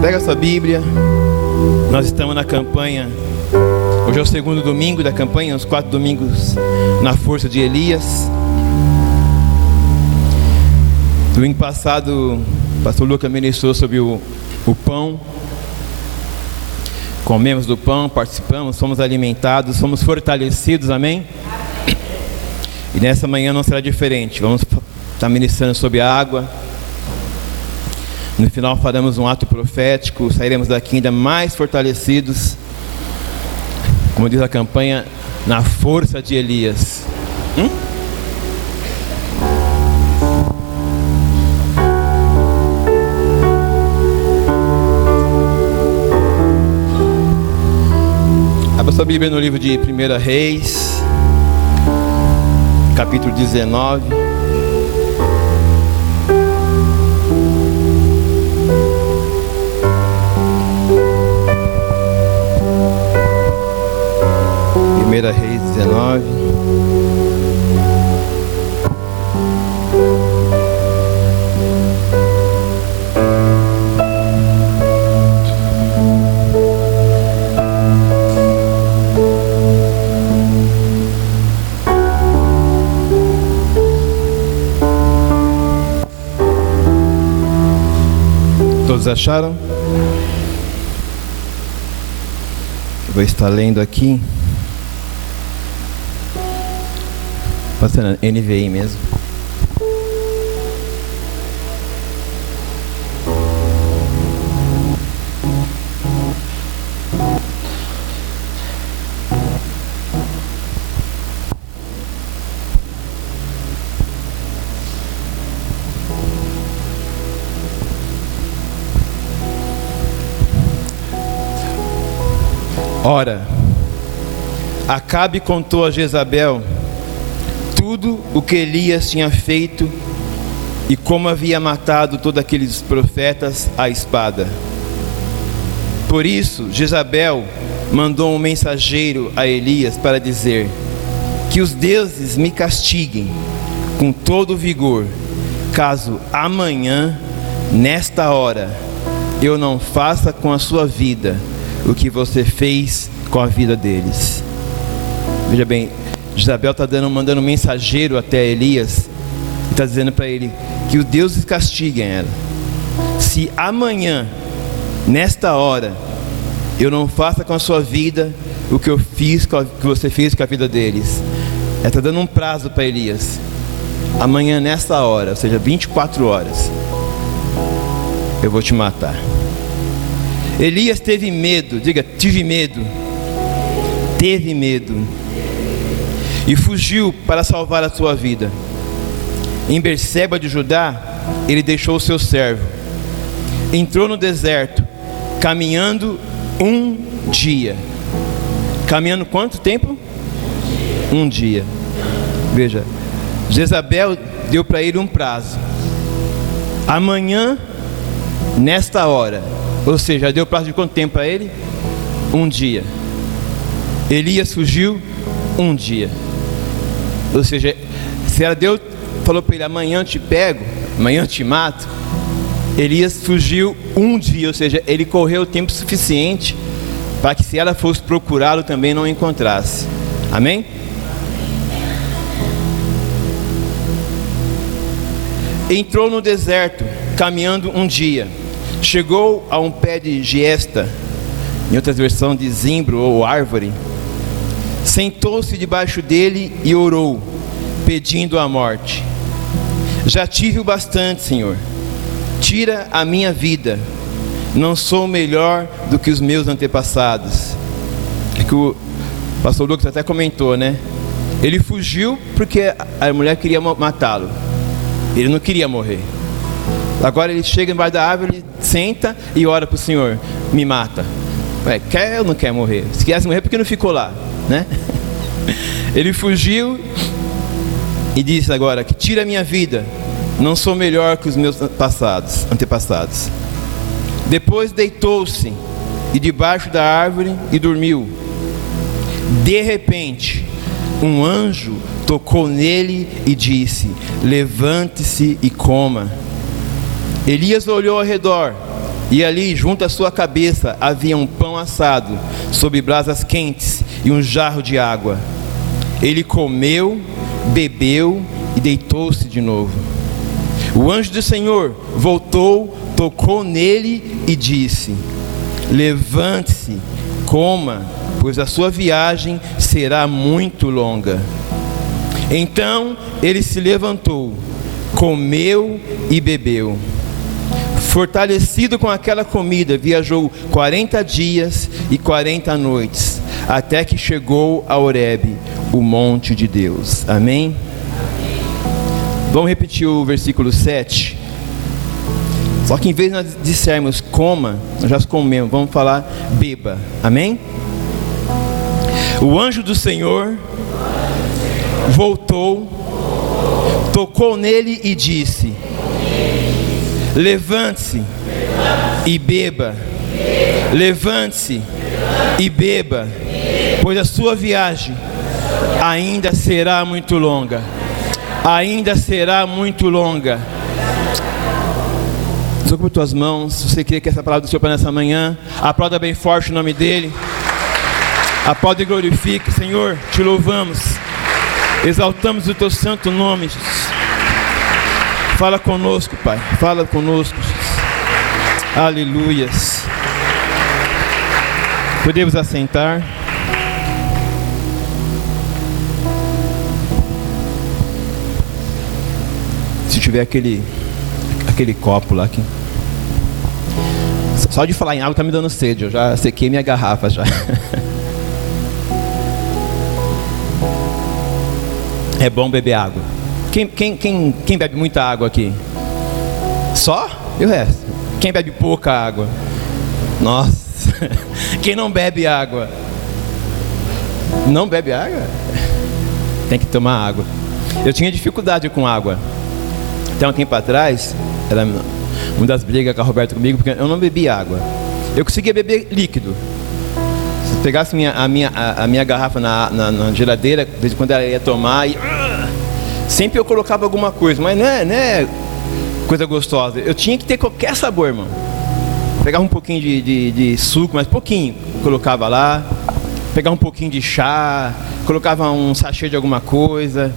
Pega a sua Bíblia. Nós estamos na campanha. Hoje é o segundo domingo da campanha, os 4 domingos na força de Elias. Domingo passado, o pastor Lucas ministrou sobre o pão. Comemos do pão, participamos, somos alimentados, somos fortalecidos, amém? E nessa manhã não será diferente. Vamos estar ministrando sobre a água. No final faremos um ato profético, sairemos daqui ainda mais fortalecidos, como diz a campanha, na força de Elias. Abra sua Bíblia no livro de 1 Reis, capítulo 19. Reis 19. Todos acharam? Eu vou estar lendo aqui. Passando NVI mesmo. Ora, Acabe contou a Jezabel tudo o que Elias tinha feito e como havia matado todos aqueles profetas à espada. Por isso, Jezabel mandou um mensageiro a Elias para dizer: que os deuses me castiguem com todo vigor, caso amanhã, nesta hora, eu não faça com a sua vida o que você fez com a vida deles. Veja bem, Jezabel está mandando um mensageiro até Elias e está dizendo para ele que os deuses castiguem ela. Se amanhã, nesta hora, eu não faça com a sua vida o que eu fiz, que você fez com a vida deles. Ela está dando um prazo para Elias. Amanhã, nesta hora, ou seja, 24 horas, eu vou te matar. Elias teve medo, diga, tive medo. Teve medo. E fugiu para salvar a sua vida. Em Berseba de Judá, ele deixou o seu servo. Entrou no deserto, caminhando um dia. Caminhando quanto tempo? Um dia. Veja, Jezabel deu para ele um prazo. Amanhã, nesta hora. Ou seja, deu prazo de quanto tempo para ele? Um dia. Elias fugiu um dia. Ou seja, se ela falou para ele: amanhã eu te pego, amanhã eu te mato. Elias fugiu um dia, ou seja, ele correu o tempo suficiente para que, se ela fosse procurá-lo, também não o encontrasse. Amém? Entrou no deserto, caminhando um dia. Chegou a um pé de giesta, em outras versões de zimbro ou árvore. Sentou-se debaixo dele e orou, pedindo a morte. Já tive o bastante, Senhor. Tira a minha vida. Não sou melhor do que os meus antepassados. É que o pastor Lucas até comentou, né? Ele fugiu porque a mulher queria matá-lo. Ele não queria morrer. Agora ele chega embaixo da árvore, senta e ora para o Senhor: me mata. Ué, quer ou não quer morrer? Se quisesse morrer, por que não ficou lá, né? Ele fugiu e disse agora: que tira a minha vida. Não sou melhor que os meus antepassados. Depois deitou-se e debaixo da árvore e dormiu. De repente, um anjo tocou nele e disse: levante-se e coma. Elias olhou ao redor E ali, junto à sua cabeça, havia um pão assado sobre brasas quentes e um jarro de água. Ele comeu, bebeu e deitou-se de novo. O anjo do Senhor voltou, tocou nele e disse: levante-se, coma, pois a sua viagem será muito longa. Então ele se levantou, comeu e bebeu. Fortalecido com aquela comida, viajou 40 dias e 40 noites, até que chegou a Horebe, o monte de Deus. Amém? Vamos repetir o versículo 7. Só que em vez de nós dissermos coma, nós já comemos, vamos falar beba. Amém? O anjo do Senhor voltou, tocou nele e disse: levante-se e beba. Levante-se e beba, pois a sua viagem ainda será muito longa. Ainda será muito longa. Socorra as tuas mãos. Se você quer que essa palavra do Senhor para nessa manhã, aplauda bem forte o nome dele. Aplauda e glorifique. Senhor, te louvamos, exaltamos o teu santo nome, Jesus. Fala conosco, Pai. Fala conosco, Jesus. Aleluias. Podemos assentar. Se tiver aquele copo lá aqui. Só de falar em água tá me dando sede. Eu já sequei minha garrafa já. É bom beber água. Quem bebe muita água aqui? Só? E o resto? Quem bebe pouca água? Nossa. Quem não bebe água? Não bebe água? Tem que tomar água. Eu tinha dificuldade com água. Até um tempo atrás, era uma das brigas com a Roberta comigo, porque eu não bebia água. Eu conseguia beber líquido. Se eu pegasse a minha garrafa na geladeira, desde quando ela ia tomar, sempre eu colocava alguma coisa, mas não é coisa gostosa. Eu tinha que ter qualquer sabor, irmão. Pegava um pouquinho de suco, mas pouquinho. Colocava lá. Pegava um pouquinho de chá. Colocava um sachê de alguma coisa.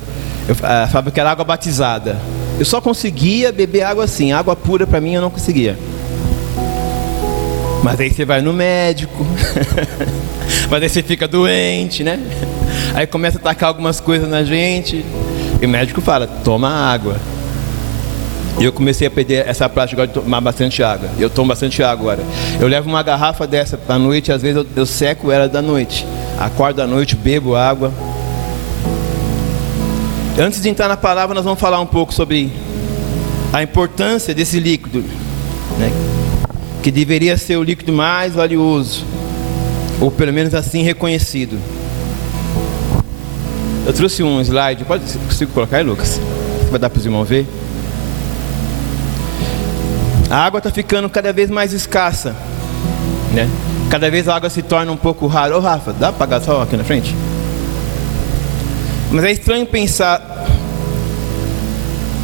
Eu falava que era água batizada. Eu só conseguia beber água assim. Água pura para mim eu não conseguia. Mas aí você vai no médico. Mas aí você fica doente, né? Aí começa a atacar algumas coisas na gente. E o médico fala, toma água. E eu comecei a perder essa prática de tomar bastante água. Eu tomo bastante água agora. Eu levo uma garrafa dessa à noite, às vezes eu seco ela da noite. Acordo à noite, bebo água. Antes de entrar na palavra, nós vamos falar um pouco sobre a importância desse líquido, né? Que deveria ser o líquido mais valioso, ou pelo menos assim reconhecido. Eu trouxe um slide, consigo colocar aí, Lucas? Vai dar para os irmãos ver? A água está ficando cada vez mais escassa, né? Cada vez a água se torna um pouco rara. Ô Rafa, dá para apagar só aqui na frente? Mas é estranho pensar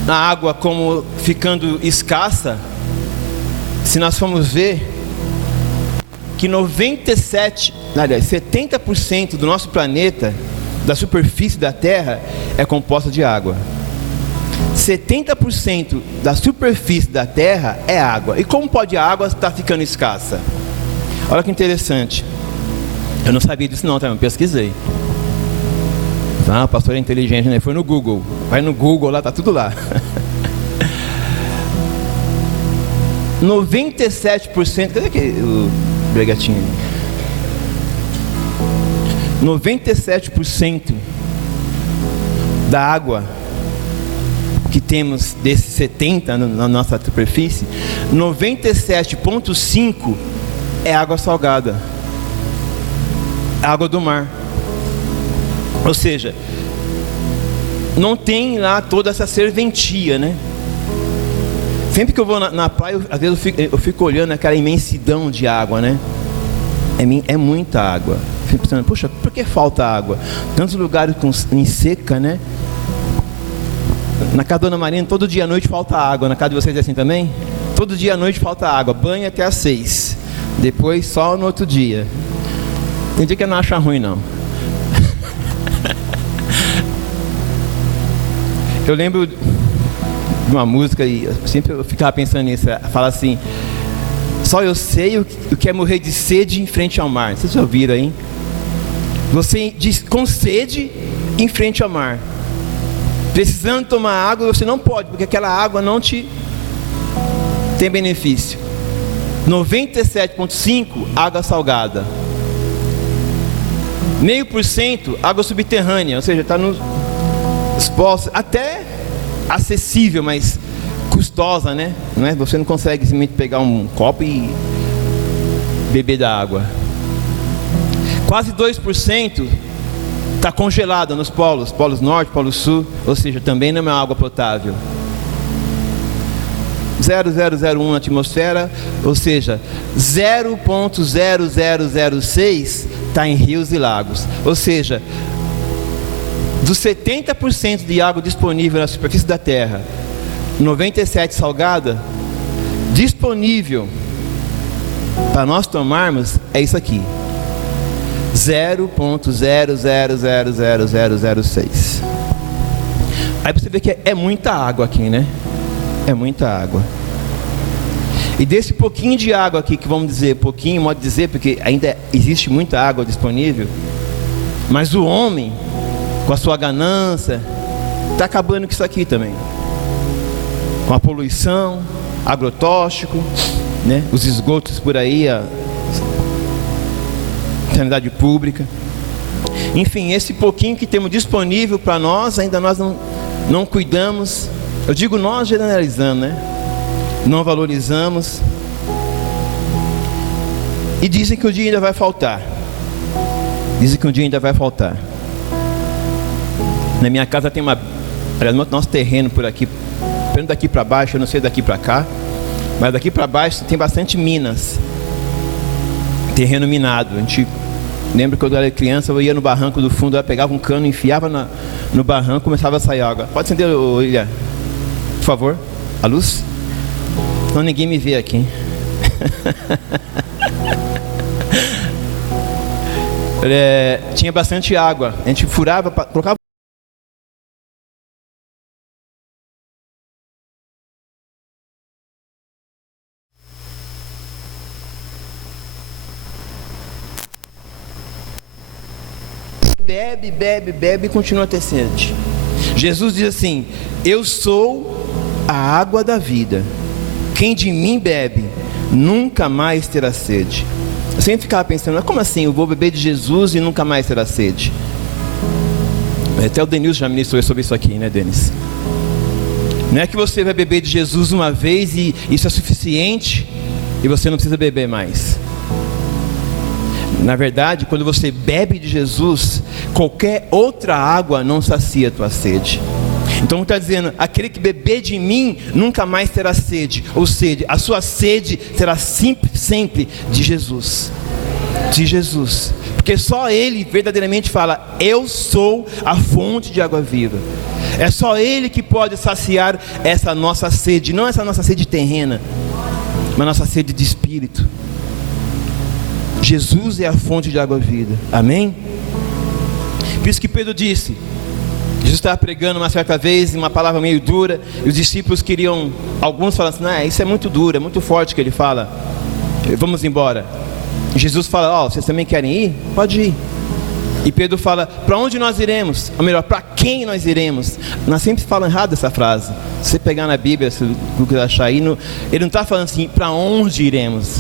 na água como ficando escassa, se nós formos ver que 70% do nosso planeta, da superfície da Terra, é composta de água. 70% da superfície da Terra é água. E como pode a água estar ficando escassa? Olha que interessante. Eu não sabia disso não, tá? Eu pesquisei. Ah, o pastor é inteligente, né? Foi no Google. Vai no Google lá, tá tudo lá. 97%. Cadê aquele, o bregatinho? 97% da água que temos desses 70 na nossa superfície, 97,5% é água salgada, água do mar. Ou seja, não tem lá toda essa serventia, né? Sempre que eu vou na praia, às vezes eu fico olhando aquela imensidão de água, né? É muita água. Fico pensando, poxa, por que falta água? Tantos lugares em seca, né? Na casa da Dona Marina, todo dia à noite falta água. Na casa de vocês é assim também? Todo dia à noite falta água, banho até às 6, depois só no outro dia. Tem dia que eu não acho ruim não. Eu lembro de uma música e sempre eu ficava pensando nisso, fala assim: só eu sei o que é morrer de sede em frente ao mar. Vocês já ouviram aí? Você diz com sede em frente ao mar, precisando tomar água, você não pode, porque aquela água não te tem benefício. 97,5% água salgada, 0,5% água subterrânea, ou seja, está nos poços, até acessível, mas custosa, né? Não é? Você não consegue simplesmente pegar um copo e beber da água. Quase 2% está congelada nos polos, polos norte, polo sul, ou seja, também não é água potável. 0,001 na atmosfera, ou seja, 0,0006 está em rios e lagos. Ou seja, dos 70% de água disponível na superfície da Terra, 97% salgada, disponível para nós tomarmos é isso aqui, 0,000006. Aí você vê que é muita água aqui, né? É muita água. E desse pouquinho de água aqui, que vamos dizer, pouquinho, pode dizer, porque ainda existe muita água disponível, mas o homem, com a sua ganância, está acabando com isso aqui também. Com a poluição, agrotóxico, né? Os esgotos por aí, a sanidade pública. Enfim, esse pouquinho que temos disponível para nós, ainda nós não cuidamos. Eu digo nós generalizando, né? Não valorizamos. E dizem que um dia ainda vai faltar. Dizem que um dia ainda vai faltar. Na minha casa tem nosso terreno por aqui, daqui para baixo, eu não sei daqui para cá, mas daqui para baixo tem bastante minas, terreno minado. A gente lembra que quando eu era criança, eu ia no barranco do fundo, eu pegava um cano, enfiava no barranco, começava a sair água. Pode acender, Ilha, por favor, a luz? Senão ninguém me vê aqui. Tinha bastante água, a gente furava, colocava. Bebe e continua a ter sede. Jesus diz assim: eu sou a água da vida, quem de mim bebe nunca mais terá sede. Eu sempre ficava pensando, mas como assim eu vou beber de Jesus e nunca mais terá sede? Até o Denilson já ministrou sobre isso aqui, né, Denis? Não é que você vai beber de Jesus uma vez e isso é suficiente e você não precisa beber mais. Na verdade, quando você bebe de Jesus, qualquer outra água não sacia a tua sede. Então está dizendo, aquele que beber de mim nunca mais terá sede. Ou seja, a sua sede será sempre de Jesus. De Jesus. Porque só Ele verdadeiramente fala, eu sou a fonte de água viva. É só Ele que pode saciar essa nossa sede. Não essa nossa sede terrena, mas nossa sede de espírito. Jesus é a fonte de água viva. Amém? Por isso que Pedro disse, Jesus estava pregando uma certa vez, uma palavra meio dura, e os discípulos queriam, alguns falaram assim, não, isso é muito duro, é muito forte que ele fala, vamos embora. E Jesus fala, vocês também querem ir? Pode ir. E Pedro fala, para onde nós iremos? Ou melhor, para quem nós iremos? Nós sempre falamos errado essa frase. Se você pegar na Bíblia, se você achar aí, ele não está falando assim, para onde iremos?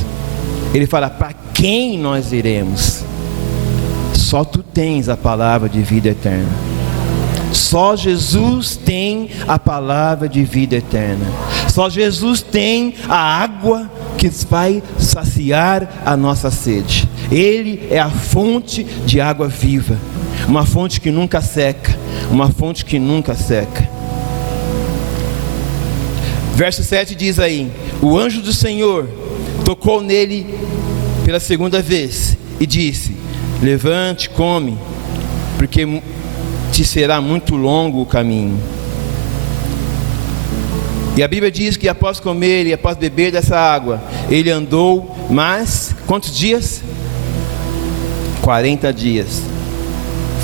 Ele fala, para quem nós iremos? Só tu tens a palavra de vida eterna. Só Jesus tem a palavra de vida eterna. Só Jesus tem a água que vai saciar a nossa sede. Ele é a fonte de água viva. Uma fonte que nunca seca. Uma fonte que nunca seca. Verso 7 diz aí, o anjo do Senhor tocou nele pela segunda vez e disse, levante, come, porque te será muito longo o caminho. E a Bíblia diz que após comer e após beber dessa água, ele andou mais, quantos dias? 40 dias.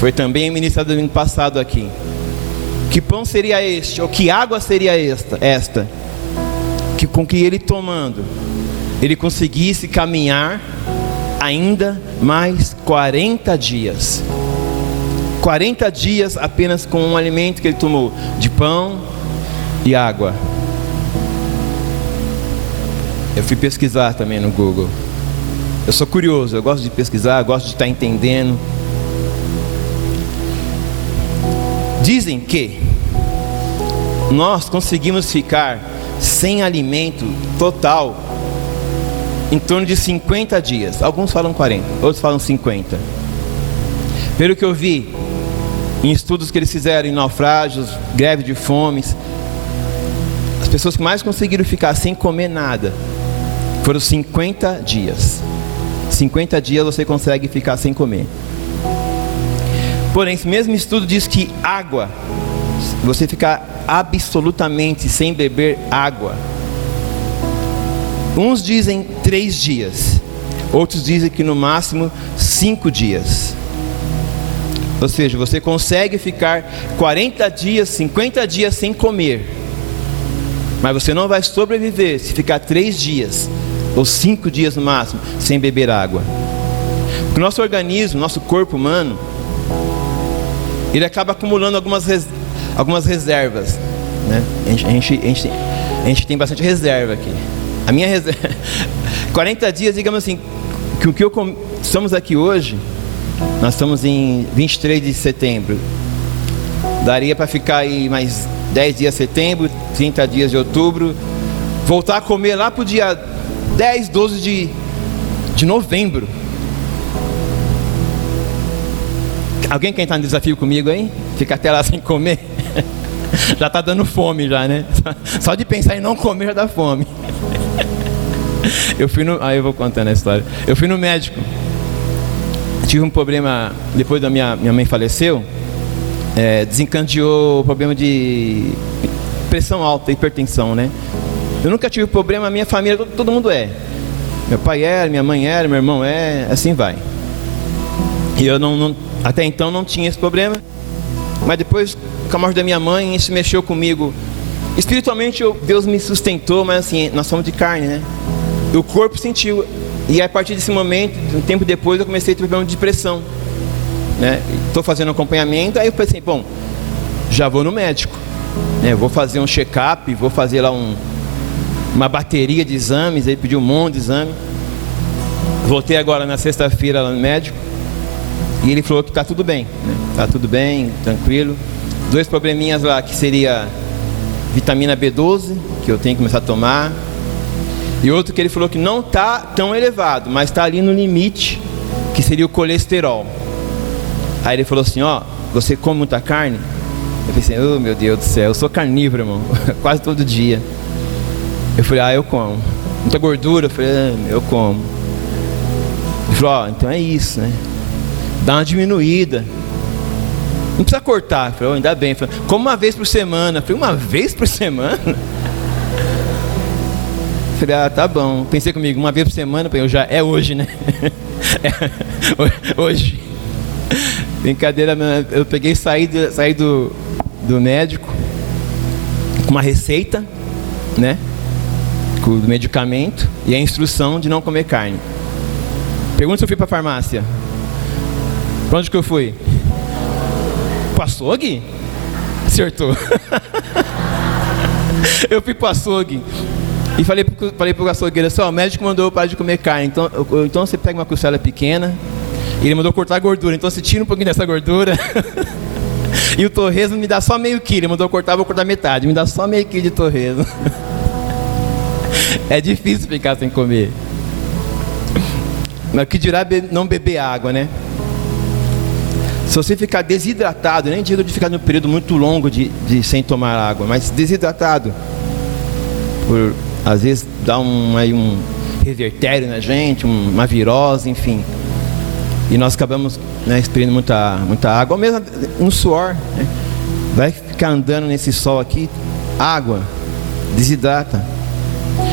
Foi também ministrado domingo passado aqui. Que pão seria este? Ou que água seria esta? Que com que ele tomando, ele conseguisse caminhar ainda mais 40 dias. 40 dias apenas com um alimento que ele tomou, de pão e água. Eu fui pesquisar também no Google. Eu sou curioso, eu gosto de pesquisar, eu gosto de estar entendendo. Dizem que nós conseguimos ficar sem alimento total em torno de 50 dias. Alguns falam 40, outros falam 50. Pelo que eu vi em estudos que eles fizeram em naufrágios, greve de fomes, as pessoas que mais conseguiram ficar sem comer nada foram 50 dias. 50 dias você consegue ficar sem comer. Porém, esse mesmo estudo diz que água, você ficar absolutamente sem beber água, uns dizem 3 dias, outros dizem que no máximo 5 dias. Ou seja, você consegue ficar 40 dias, 50 dias sem comer, mas você não vai sobreviver se ficar 3 dias ou 5 dias no máximo sem beber água. Porque o nosso organismo, nosso corpo humano, ele acaba acumulando algumas reservas, né? A gente tem bastante reserva aqui. A minha reserva 40 dias, digamos assim, que o que estamos aqui hoje, nós estamos em 23 de setembro, daria para ficar aí mais 10 dias de setembro, 30 dias de outubro, voltar a comer lá para o dia 10, 12 de novembro. Alguém quer entrar no desafio comigo aí? Fica até lá sem comer? Já está dando fome já, né? Só de pensar em não comer já dá fome. Eu vou contando a história. Eu fui no médico. Tive um problema, depois da minha mãe faleceu, desencadeou o problema de pressão alta, hipertensão, né? Eu nunca tive problema, a minha família, todo mundo é. Meu pai era, minha mãe era, meu irmão é, assim vai. E eu até então não tinha esse problema. Mas depois, com a morte da minha mãe, isso mexeu comigo. Espiritualmente, Deus me sustentou, mas assim, nós somos de carne, né? O corpo sentiu. E a partir desse momento, um tempo depois, eu comecei a ter problema de depressão, né? Estou fazendo acompanhamento, aí eu pensei, bom, já vou no médico, né? Vou fazer um check-up, vou fazer lá uma bateria de exames, aí pediu um monte de exame. Voltei agora na sexta-feira lá no médico, e ele falou que está tudo bem, né? Está tudo bem, tranquilo. 2 probleminhas lá, que seria vitamina B12, que eu tenho que começar a tomar. E outro que ele falou que não está tão elevado, mas está ali no limite, que seria o colesterol. Aí ele falou assim, ó, você come muita carne? Eu pensei, oh meu Deus do céu, eu sou carnívoro, irmão, quase todo dia. Eu falei, eu como. Muita gordura? Eu falei, eu como. Ele falou, então é isso, né? Dá uma diminuída. Não precisa cortar. Eu falei, ainda bem. Eu falei, como uma vez por semana. Eu falei, uma vez por semana? Eu falei, tá bom. Pensei comigo, uma vez por semana, eu já é hoje, né? Hoje. Brincadeira, eu peguei e saí do médico com uma receita, né? Do medicamento e a instrução de não comer carne. Pergunta se eu fui para a farmácia. Para onde que eu fui? Pro açougue? Acertou. Eu fui pro açougue e falei pro açougueiro assim, o médico mandou eu parar de comer carne, então você pega uma costela pequena, e ele mandou cortar a gordura, então você tira um pouquinho dessa gordura e o torresmo me dá só meio quilo, ele mandou cortar, vou cortar metade, me dá só meio quilo de torresmo. É difícil ficar sem comer. Mas o que dirá não beber água, né? Se você ficar desidratado, nem digo de ficar num período muito longo de sem tomar água, mas desidratado, às vezes dá um revertério na gente, uma virose, enfim. E nós acabamos, né, expelindo muita água, ou mesmo um suor, né? Vai ficar andando nesse sol aqui, água. desidrata.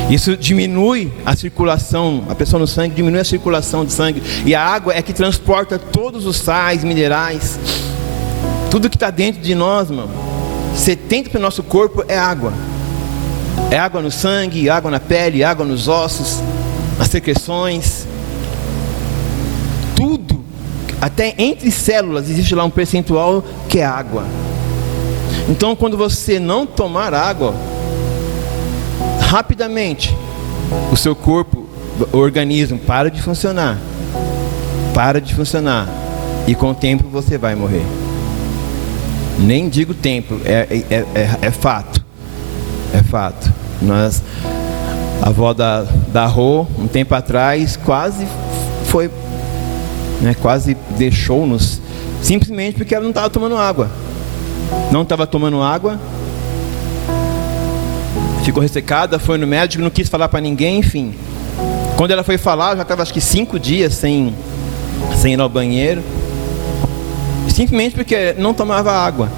Isso diminui a circulação, a pressão no sangue, diminui a circulação de sangue. E a água é que transporta todos os sais, minerais, tudo que está dentro de nós, irmão. 70% do nosso corpo é água. É água no sangue, água na pele, água nos ossos, nas secreções. Tudo, até entre células, existe lá um percentual que é água. Então, quando você não tomar água, rapidamente o seu corpo, o organismo para de funcionar. E com o tempo você vai morrer. Nem digo tempo, é fato. É fato. A avó da Rô, um tempo atrás, quase foi, quase deixou-nos, simplesmente porque ela não estava tomando água. Não estava tomando água, ficou ressecada, foi no médico, não quis falar para ninguém, enfim. Quando ela foi falar, já estava acho que 5 dias sem ir ao banheiro, simplesmente porque não tomava água.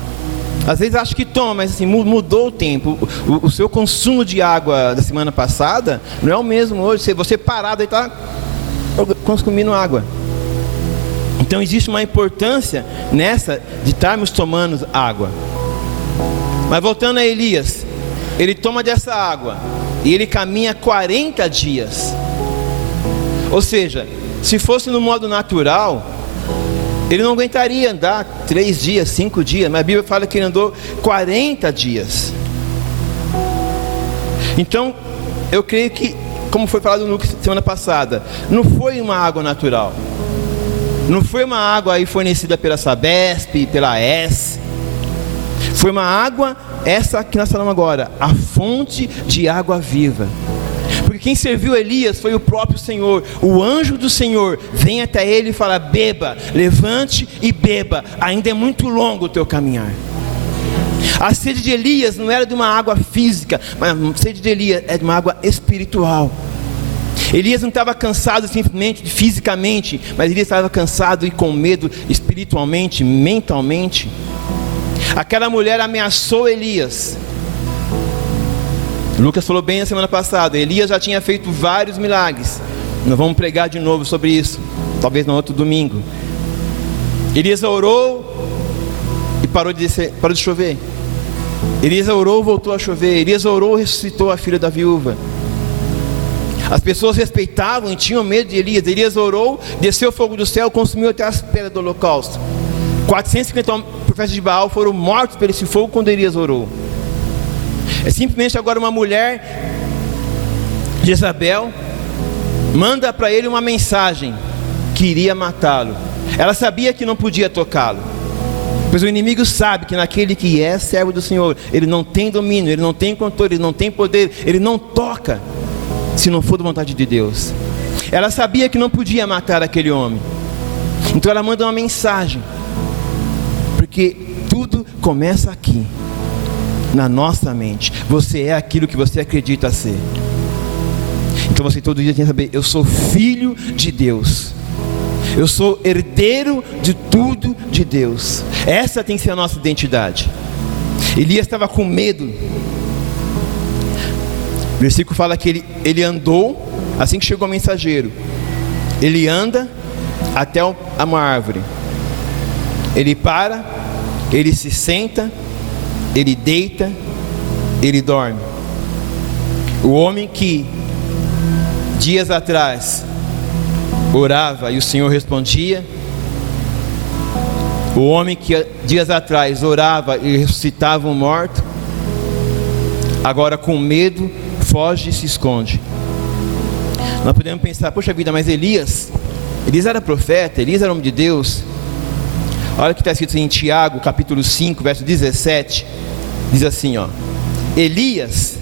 Às vezes acho que toma, mas assim, mudou o tempo. O seu consumo de água da semana passada não é o mesmo hoje. Você parado e está consumindo água. Então existe uma importância nessa de estarmos tomando água. Mas voltando a Elias, ele toma dessa água e ele caminha 40 dias. Ou seja, se fosse no modo natural, ele não aguentaria andar 3 dias, 5 dias, mas a Bíblia fala que ele andou 40 dias. Então, eu creio que, como foi falado no Lucas semana passada, não foi uma água natural. Não foi uma água aí fornecida pela Sabesp, pela AES. Foi uma água, essa que nós falamos agora, a fonte de água viva. Porque quem serviu Elias foi o próprio Senhor. O anjo do Senhor vem até ele e fala: beba, levante e beba, ainda é muito longo o teu caminhar. A sede de Elias não era de uma água física, mas a sede de Elias é de uma água espiritual. Elias não estava cansado simplesmente fisicamente, mas Elias estava cansado e com medo espiritualmente, mentalmente. Aquela mulher ameaçou Elias. Lucas falou bem na semana passada, Elias já tinha feito vários milagres. Nós vamos pregar de novo sobre isso, talvez no outro domingo. Elias orou e parou de chover. Elias orou, voltou a chover. Elias orou, ressuscitou a filha da viúva. As pessoas respeitavam e tinham medo de Elias. Elias orou, desceu o fogo do céu, consumiu até as pedras do holocausto. 450 profetas de Baal foram mortos por esse fogo quando Elias orou. É simplesmente agora uma mulher, Jezabel, manda para ele uma mensagem que iria matá-lo. Ela sabia que não podia tocá-lo, pois o inimigo sabe que naquele que é servo do Senhor, ele não tem domínio, ele não tem controle, ele não tem poder, ele não toca se não for da vontade de Deus. Ela sabia que não podia matar aquele homem, então ela manda uma mensagem, porque tudo começa aqui, na nossa mente. Você é aquilo que você acredita ser. Então você todo dia tem que saber: eu sou filho de Deus, eu sou herdeiro de tudo de Deus. Essa tem que ser a nossa identidade. Elias estava com medo. O versículo fala que ele andou, assim que chegou o mensageiro, ele anda até uma árvore, ele para, ele se senta, ele deita, ele dorme. O homem que dias atrás orava e o Senhor respondia, o homem que dias atrás orava e ressuscitava um morto, agora com medo foge e se esconde. Nós podemos pensar: poxa vida, mas Elias era profeta, Elias era homem de Deus. Olha o que está escrito em Tiago, capítulo 5, verso 17. Diz assim, Elias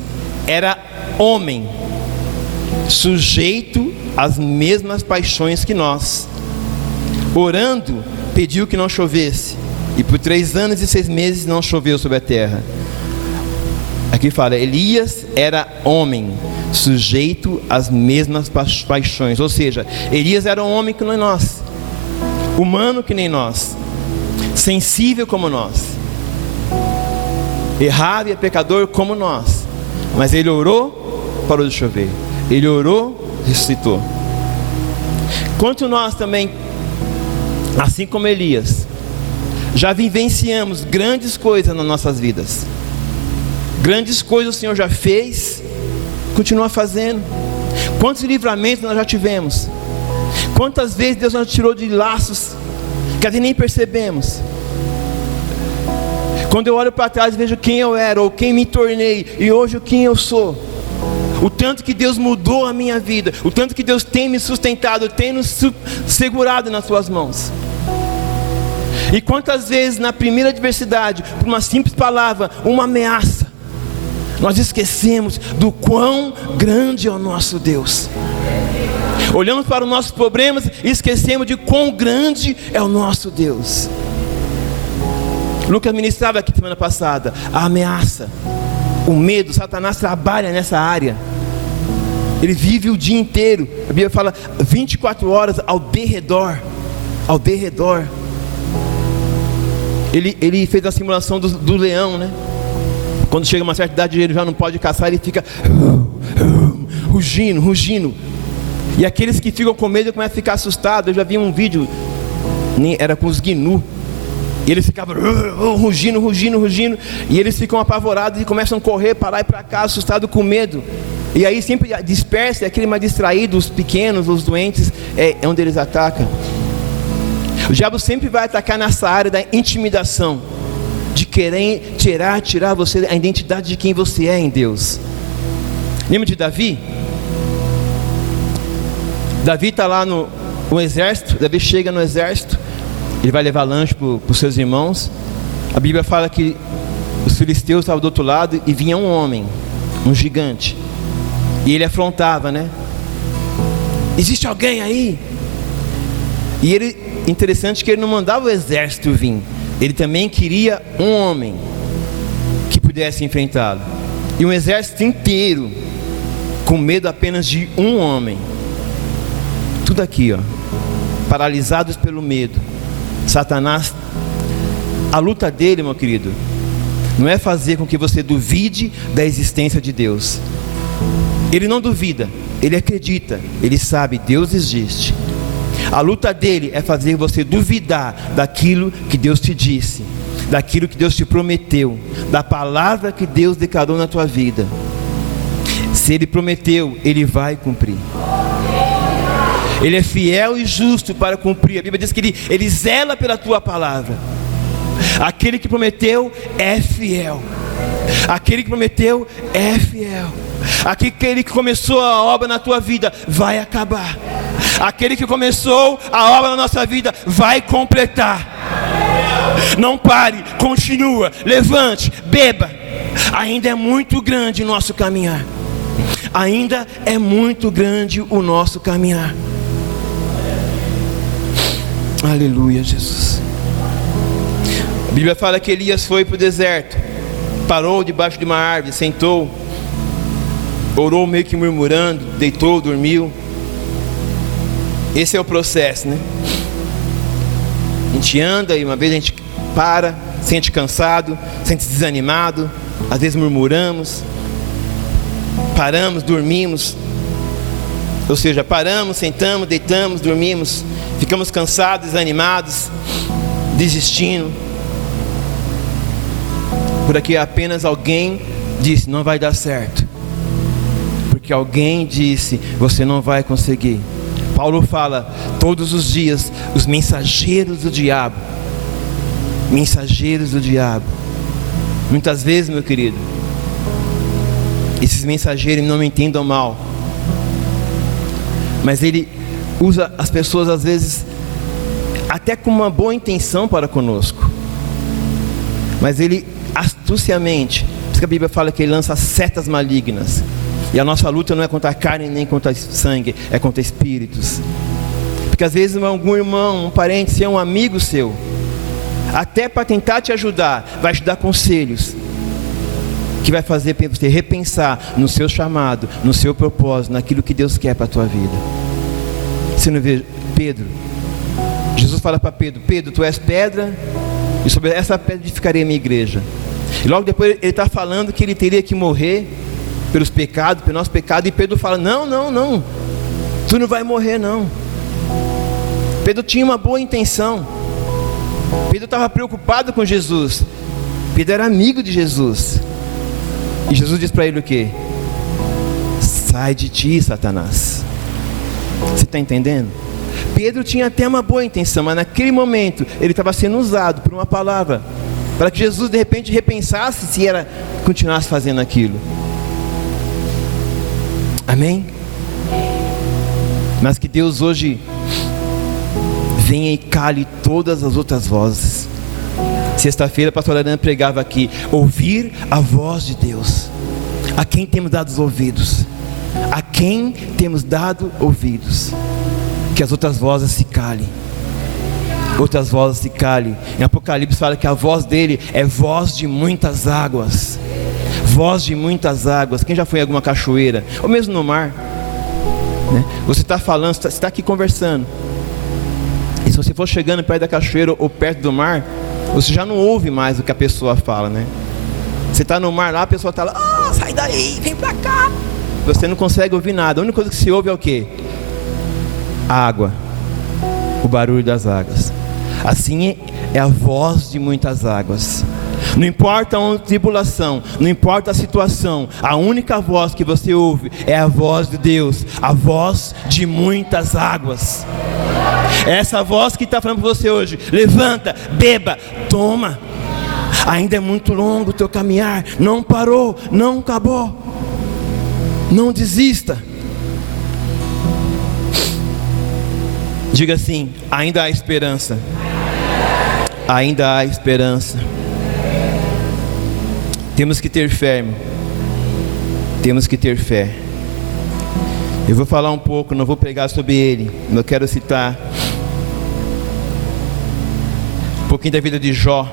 era homem, sujeito às mesmas paixões que nós. Orando, pediu que não chovesse, e por 3 anos e 6 meses não choveu sobre a terra. Aqui fala: Elias era homem, sujeito às mesmas paixões. Ou seja, Elias era um homem que nem nós, humano que nem nós, sensível como nós, errado e pecador como nós, Mas ele orou, parou de chover. Ele orou, ressuscitou. Quanto nós também, assim como Elias, já vivenciamos grandes coisas nas nossas vidas. Grandes coisas o Senhor já fez, continua fazendo. Quantos livramentos nós já tivemos? Quantas vezes Deus nos tirou de laços que até nem percebemos? Quando eu olho para trás e vejo quem eu era, ou quem me tornei, e hoje quem eu sou, o tanto que Deus mudou a minha vida, o tanto que Deus tem me sustentado, tem nos segurado nas suas mãos. E quantas vezes na primeira adversidade, por uma simples palavra, uma ameaça, nós esquecemos do quão grande é o nosso Deus. Olhamos para os nossos problemas e esquecemos de quão grande é o nosso Deus. Lucas ministrava aqui semana passada, a ameaça, o medo. Satanás trabalha nessa área. Ele vive o dia inteiro. A Bíblia fala 24 horas ao derredor. Ao derredor. Ele fez a simulação do leão, né? Quando chega uma certa idade ele já não pode caçar, ele fica rugindo. E aqueles que ficam com medo começam a ficar assustados. Eu já vi um vídeo, era com os gnu, e eles ficavam rugindo, e eles ficam apavorados e começam a correr para lá e para cá, assustados com medo. E aí sempre dispersa, aquele mais distraído, os pequenos, os doentes, é onde eles atacam. O diabo sempre vai atacar nessa área da intimidação, de querer tirar você a identidade de quem você é em Deus. Lembra de Davi? Davi está lá no exército. Davi chega no exército, ele vai levar lanche para os seus irmãos. A Bíblia fala que os filisteus estavam do outro lado e vinha um homem, um gigante, e ele afrontava, né? Existe alguém aí? E ele, interessante que ele não mandava o exército vir, ele também queria um homem que pudesse enfrentá-lo. E um exército inteiro com medo apenas de um homem. Tudo aqui, ó, paralisados pelo medo. Satanás, a luta dele, meu querido, não é fazer com que você duvide da existência de Deus. Ele não duvida, ele acredita, ele sabe, Deus existe. A luta dele é fazer você duvidar daquilo que Deus te disse, daquilo que Deus te prometeu, da palavra que Deus declarou na tua vida. Se Ele prometeu, Ele vai cumprir. Ele é fiel e justo para cumprir. A Bíblia diz que Ele zela pela tua palavra. Aquele que prometeu é fiel. Aquele que prometeu é fiel. Aquele que começou a obra na tua vida vai acabar. Aquele que começou a obra na nossa vida vai completar. Não pare, continua, levante, beba. Ainda é muito grande o nosso caminhar. Ainda é muito grande o nosso caminhar. Aleluia, Jesus. A Bíblia fala que Elias foi para o deserto, parou debaixo de uma árvore, sentou, orou meio que murmurando, deitou, dormiu. Esse é o processo, né? A gente anda e uma vez a gente para, sente cansado, sente desanimado, às vezes murmuramos, paramos, dormimos. Ou seja, paramos, sentamos, deitamos, dormimos, ficamos cansados, desanimados, desistindo. Por aqui apenas alguém disse, não vai dar certo. Porque alguém disse, você não vai conseguir. Paulo fala, todos os dias, os mensageiros do diabo. Mensageiros do diabo. Muitas vezes, meu querido, esses mensageiros não me entendam mal, mas ele usa as pessoas às vezes até com uma boa intenção para conosco, mas ele astuciamente, por isso que a Bíblia fala que ele lança setas malignas. E a nossa luta não é contra a carne nem contra sangue, é contra espíritos. Porque às vezes algum irmão, um parente seu, um amigo seu, até para tentar te ajudar, vai te dar conselhos que vai fazer você repensar no seu chamado, no seu propósito, naquilo que Deus quer para a tua vida. Você não vê Pedro? Jesus fala para Pedro, Pedro, tu és pedra, e sobre essa pedra edificarei a minha igreja. E logo depois ele está falando que ele teria que morrer, pelos pecados, pelo nosso pecado. E Pedro fala: não, tu não vai morrer não. Pedro tinha uma boa intenção. Pedro estava preocupado com Jesus. Pedro era amigo de Jesus. E Jesus diz para ele o quê? Sai de ti, Satanás. Você está entendendo? Pedro tinha até uma boa intenção, mas naquele momento ele estava sendo usado por uma palavra, para que Jesus de repente repensasse se era continuasse fazendo aquilo. Amém? Mas que Deus hoje venha e cale todas as outras vozes. Sexta-feira a pastora Arana pregava aqui: ouvir a voz de Deus. A quem temos dado os ouvidos? A quem temos dado ouvidos? Que as outras vozes se calem. Outras vozes se calem. Em Apocalipse fala que a voz dele é voz de muitas águas. Voz de muitas águas. Quem já foi em alguma cachoeira, ou mesmo no mar, né? Você está falando, você está aqui conversando, e se você for chegando perto da cachoeira ou perto do mar, você já não ouve mais o que a pessoa fala, né? Você está no mar lá, a pessoa está lá: sai daí, vem para cá. Você não consegue ouvir nada. A única coisa que se ouve é o quê? A água, o barulho das águas. Assim é a voz de muitas águas. Não importa a tribulação, não importa a situação, a única voz que você ouve é a voz de Deus, a voz de muitas águas. É essa voz que está falando para você hoje: levanta, beba, toma. Ainda é muito longo o teu caminhar, não parou, não acabou. Não desista. Diga assim: ainda há esperança. Ainda há esperança. Temos que ter fé, irmão. Temos que ter fé. Eu vou falar um pouco, não vou pregar sobre ele, mas eu quero citar um pouquinho da vida de Jó.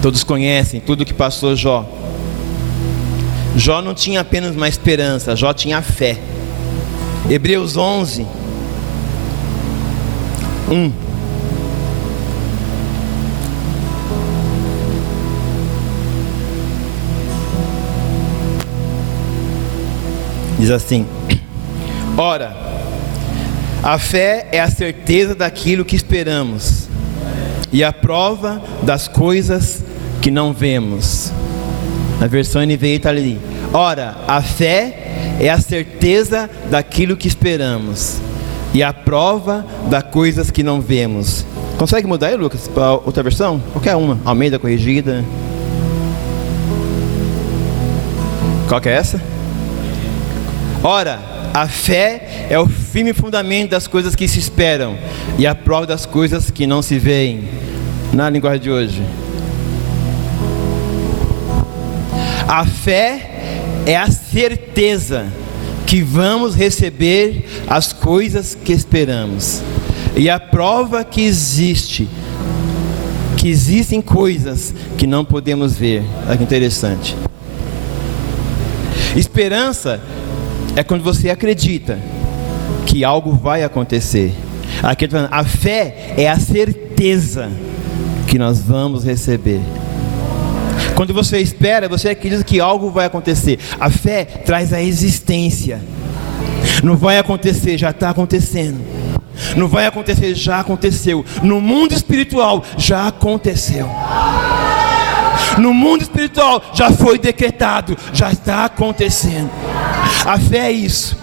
Todos conhecem tudo que passou Jó. Jó não tinha apenas uma esperança, Jó tinha fé. Hebreus 11, 1. Diz assim: ora, a fé é a certeza daquilo que esperamos e a prova das coisas que não vemos. Na versão NVI está ali: ora, a fé é a certeza daquilo que esperamos e a prova das coisas que não vemos. Consegue mudar aí, Lucas, para outra versão? Qualquer uma, Almeida corrigida. Qual que é essa? Ora, a fé é o firme fundamento das coisas que se esperam e a prova das coisas que não se veem. Na linguagem de hoje, a fé é a certeza que vamos receber as coisas que esperamos e a prova que existem coisas que não podemos ver. Olha que interessante. Esperança é quando você acredita que algo vai acontecer. Aqui a fé é a certeza que nós vamos receber. Quando você espera, você acredita que algo vai acontecer. A fé traz a existência. Não vai acontecer, já está acontecendo. Não vai acontecer, já aconteceu. No mundo espiritual, já aconteceu. No mundo espiritual, já foi decretado, já está acontecendo. A fé é isso.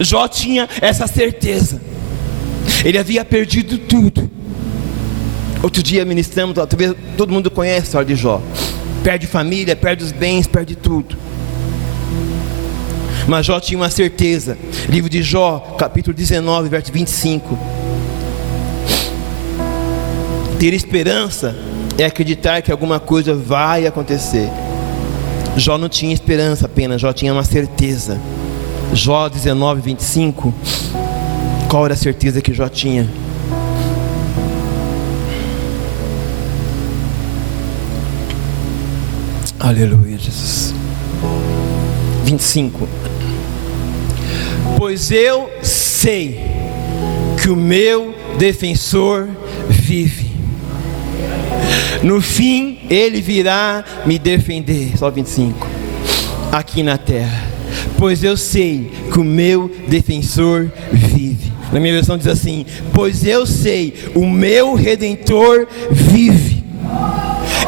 Jó tinha essa certeza. Ele havia perdido tudo. Outro dia ministramos, talvez todo mundo conhece a história de Jó. Perde família, perde os bens, perde tudo. Mas Jó tinha uma certeza. Livro de Jó, capítulo 19, verso 25. Ter esperança é acreditar que alguma coisa vai acontecer. Jó não tinha esperança apenas, Jó tinha uma certeza. Jó 19, 25. Qual era a certeza que Jó tinha? Aleluia, Jesus. 25. Pois eu sei que o meu defensor vive, No fim, ele virá me defender. Só 25. Aqui na terra. Pois eu sei que o meu defensor vive. Na minha versão diz assim: pois eu sei, o meu Redentor vive.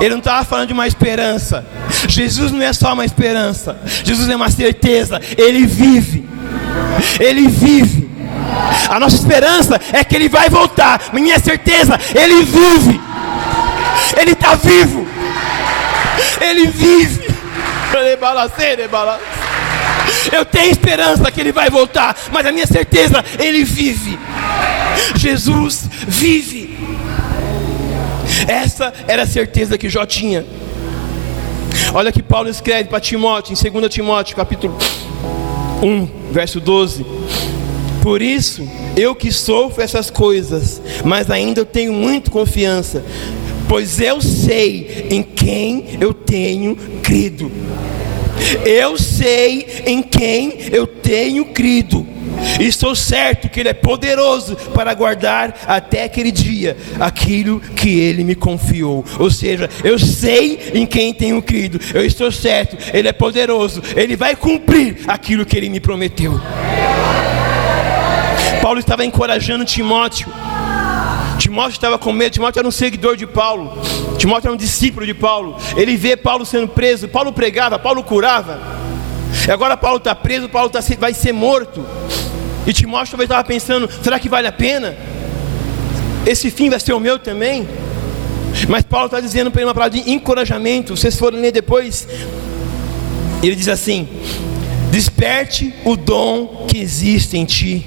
Ele não estava falando de uma esperança. Jesus não é só uma esperança. Jesus é uma certeza. Ele vive. Ele vive. A nossa esperança é que Ele vai voltar. Minha certeza, Ele vive. Ele está vivo. Ele vive. Eu tenho esperança que Ele vai voltar, mas a minha certeza, Ele vive. Jesus vive. Essa era a certeza que Jó tinha. Olha que Paulo escreve para Timóteo, em 2 Timóteo capítulo 1, verso 12. Por isso, eu que sofro essas coisas, mas ainda eu tenho muita confiança, pois eu sei em quem eu tenho crido. Eu sei em quem eu tenho crido. E estou certo que Ele é poderoso para guardar até aquele dia aquilo que Ele me confiou. Ou seja, eu sei em quem tenho crido. Eu estou certo, Ele é poderoso. Ele vai cumprir aquilo que Ele me prometeu. Paulo estava encorajando Timóteo. Timóteo estava com medo. Timóteo era um seguidor de Paulo. Timóteo era um discípulo de Paulo. Ele vê Paulo sendo preso. Paulo pregava, Paulo curava. E agora Paulo está preso, Paulo vai ser morto. E Timóteo talvez estava pensando: será que vale a pena? Esse fim vai ser o meu também? Mas Paulo está dizendo para ele uma palavra de encorajamento. Vocês forem ler depois. Ele diz assim: desperte o dom que existe em ti.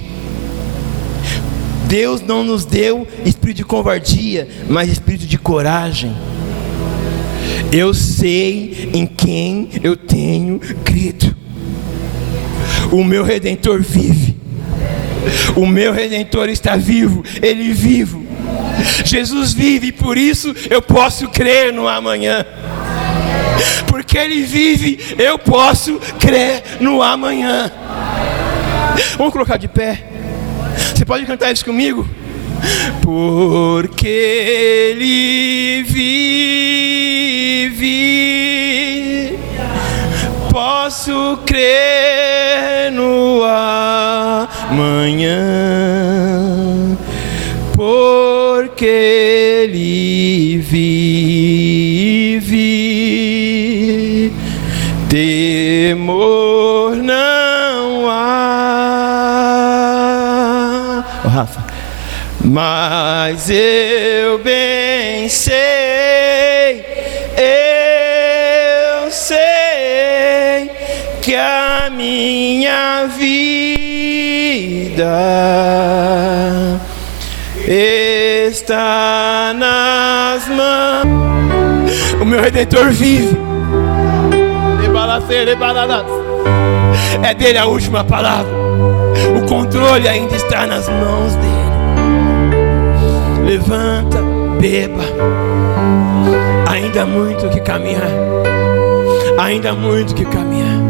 Deus não nos deu espírito de covardia, mas espírito de coragem. Eu sei em quem eu tenho crido. O meu Redentor vive. O meu Redentor está vivo. Ele vivo. Jesus vive, e por isso eu posso crer no amanhã. Porque Ele vive, eu posso crer no amanhã. Vamos colocar de pé. Você pode cantar isso comigo? Porque Ele vive, posso crer no amanhã. Porque Ele vive, temor não há. Rafa. Mas eu bem sei, que a minha vida está nas mãos. O meu Redentor vive. É dele a última palavra. O controle ainda está nas mãos dele. Levanta, beba. Ainda há muito que caminhar. Ainda há muito que caminhar.